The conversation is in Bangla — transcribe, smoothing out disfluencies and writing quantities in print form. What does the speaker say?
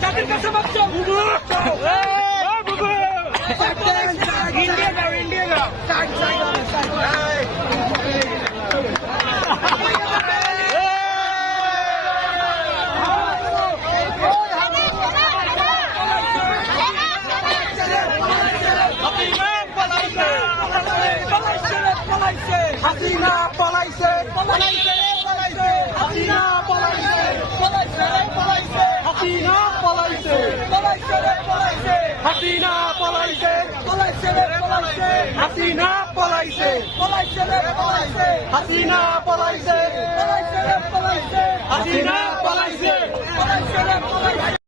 জাতির কাছে মাত্র ইন্ডিয়া যাও ইন্ডিয়া যাও হাসিনা পলাইছে পলাইছে হাসিনা পলাইছে পলাইছে পলাইছে হাসিনা পলাইছে পলাইছে পলাইছে হাসিনা পলাইছে পলাইছে পলাইছে হাসিনা পলাইছে পলাইছে পলাইছে হাসিনা পলাইছে পলাইছে পলাইছে হাসিনা পলাইছে পলাইছে পলাইছে